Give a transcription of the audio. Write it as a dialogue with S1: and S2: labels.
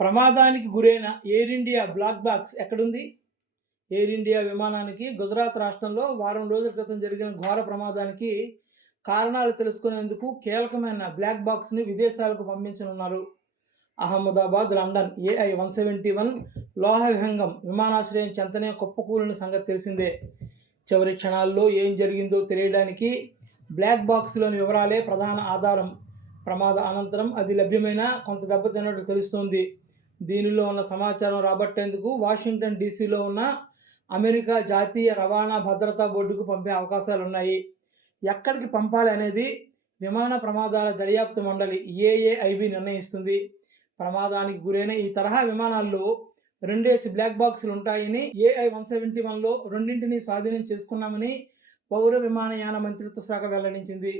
S1: ప్రమాదానికి గురైన Air India black box ఎక్కడుంది? ఎయిర్ ఇండియా విమానానికి గుజరాత్ రాష్ట్రంలో వారం రోజుల క్రితం జరిగిన ఘోర ప్రమాదానికి కారణాలు తెలుసుకునేందుకు కీలకమైన బ్లాక్ బాక్స్ని విదేశాలకు పంపించనున్నారు. Ahmedabad London AI one seventy one లోహవిహంగం విమానాశ్రయం చెంతనే కుప్పకూలిన సంగతి తెలిసిందే. చివరి క్షణాల్లో ఏం జరిగిందో తెలియడానికి బ్లాక్ బాక్స్లోని వివరాలే ప్రధాన ఆధారం. ప్రమాద అనంతరం అది లభ్యమైన కొంత దెబ్బతిన్నట్టు తెలుస్తోంది. దీనిలో ఉన్న సమాచారం రాబట్టేందుకు వాషింగ్టన్ డీసీలో ఉన్న అమెరికా జాతీయ రవాణా భద్రతా బోర్డుకు పంపే అవకాశాలు ఉన్నాయి ఎక్కడికి పంపాలి అనేది విమాన ప్రమాదాల దర్యాప్తు మండలి ఏఏఐబి నిర్ణయిస్తుంది. ప్రమాదానికి గురైన ఈ తరహా విమానాల్లో రెండేసి బ్లాక్ బాక్సులు ఉంటాయని ఏఐ వన్ సెవెంటీ వన్లో రెండింటిని స్వాధీనం చేసుకున్నామని పౌర విమానయాన మంత్రిత్వ శాఖ వెల్లడించింది.